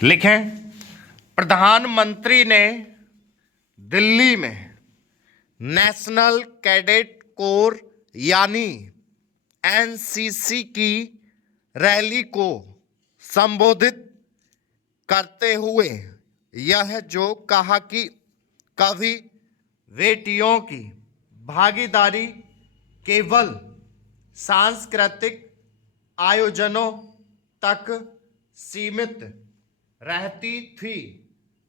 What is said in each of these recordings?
लिखें, प्रधानमंत्री ने दिल्ली में नेशनल कैडेट कोर यानी एनसीसी की रैली को संबोधित करते हुए यह जो कहा कि कभी बेटियों की भागीदारी केवल सांस्कृतिक आयोजनों तक सीमित रहती थी,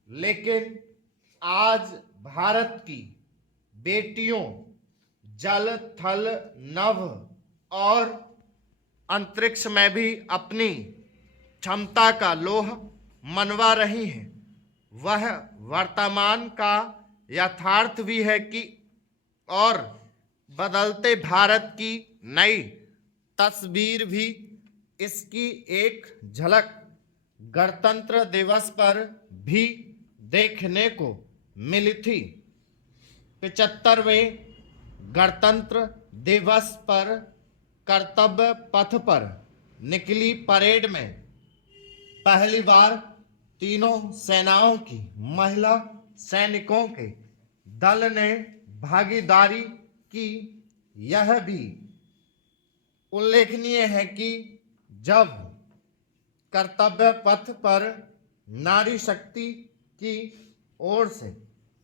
लेकिन आज भारत की बेटियों जल थल नभ और अंतरिक्ष में भी अपनी क्षमता का लोह मनवा रही हैं। वह वर्तमान का यथार्थ भी है कि और बदलते भारत की नई तस्वीर भी इसकी एक झलक गणतंत्र दिवस पर भी देखने को मिली थी। 75वें गणतंत्र दिवस पर कर्तव्य पथ पर निकली परेड में पहली बार तीनों सेनाओं की महिला सैनिकों के दल ने भागीदारी की। यह भी उल्लेखनीय है कि जब कर्तव्य पथ पर नारी शक्ति की ओर से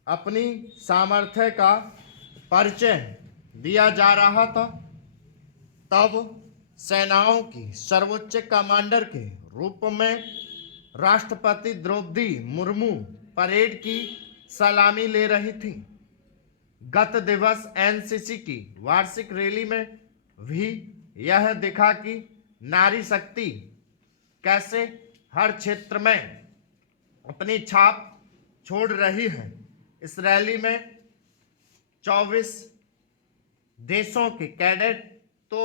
अपनी सामर्थ्य का परिचय दिया जा रहा था, तब सेनाओं की सर्वोच्च कमांडर के रूप में राष्ट्रपति द्रौपदी मुर्मू परेड की सलामी ले रही थी। गत दिवस एनसीसी की वार्षिक रैली में भी यह दिखा कि नारी शक्ति कैसे हर क्षेत्र में अपनी छाप छोड़ रही है। इस रैली में 24 देशों के कैडेट तो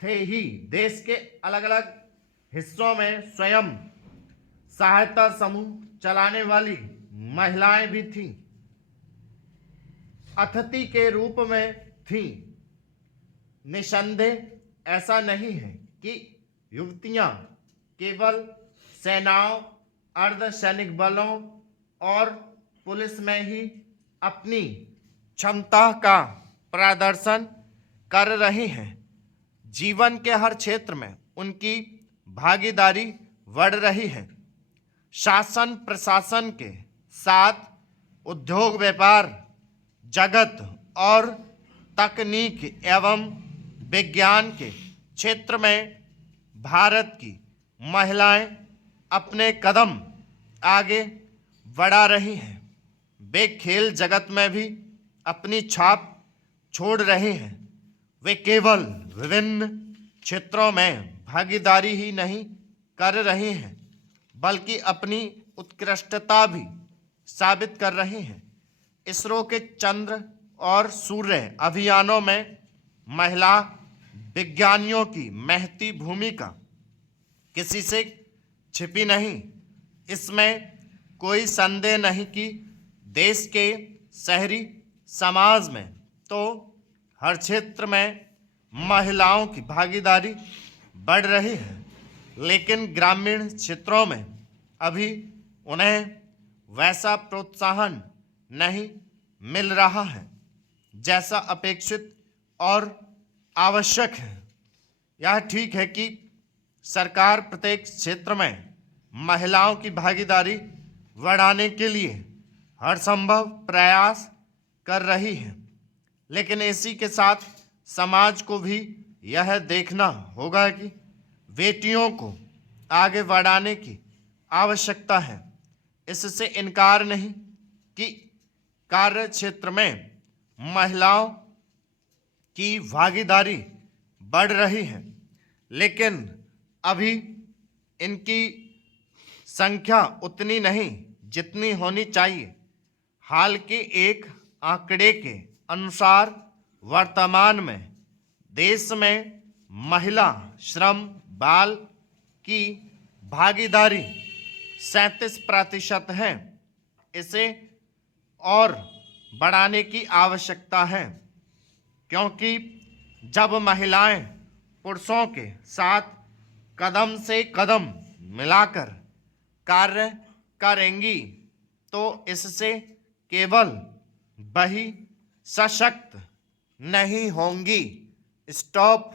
थे ही, देश के अलग अलग हिस्सों में स्वयं सहायता समूह चलाने वाली महिलाएं भी थीं, अतिथि के रूप में थीं। निसंदेह ऐसा नहीं है कि युवतियां केवल सेनाओं, अर्धसैनिक बलों और पुलिस में ही अपनी क्षमता का प्रदर्शन कर रही हैं। जीवन के हर क्षेत्र में उनकी भागीदारी बढ़ रही है। शासन प्रशासन के साथ उद्योग व्यापार जगत और तकनीक एवं विज्ञान के क्षेत्र में भारत की महिलाएं अपने कदम आगे बढ़ा रही हैं। वे खेल जगत में भी अपनी छाप छोड़ रही हैं। वे केवल विभिन्न क्षेत्रों में भागीदारी ही नहीं कर रही हैं, बल्कि अपनी उत्कृष्टता भी साबित कर रही हैं। इसरो के चंद्र और सूर्य अभियानों में महिला विज्ञानियों की महती भूमिका किसी से छिपी नहीं। इसमें कोई संदेह नहीं कि देश के शहरी समाज में तो हर क्षेत्र में महिलाओं की भागीदारी बढ़ रही है, लेकिन ग्रामीण क्षेत्रों में अभी उन्हें वैसा प्रोत्साहन नहीं मिल रहा है जैसा अपेक्षित और आवश्यक है। यह ठीक है कि सरकार प्रत्येक क्षेत्र में महिलाओं की भागीदारी बढ़ाने के लिए हर संभव प्रयास कर रही है, लेकिन इसी के साथ समाज को भी यह देखना होगा कि बेटियों को आगे बढ़ाने की आवश्यकता है। इससे इनकार नहीं कि कार्य क्षेत्र में महिलाओं की भागीदारी बढ़ रही है, लेकिन अभी इनकी संख्या उतनी नहीं जितनी होनी चाहिए। हाल के एक आंकड़े के अनुसार वर्तमान में देश में महिला श्रम बल की भागीदारी 37% है। इसे और बढ़ाने की आवश्यकता है, क्योंकि जब महिलाएं पुरुषों के साथ कदम से कदम मिलाकर कार्य करेंगी तो इससे केवल वही सशक्त नहीं होंगी, स्टॉप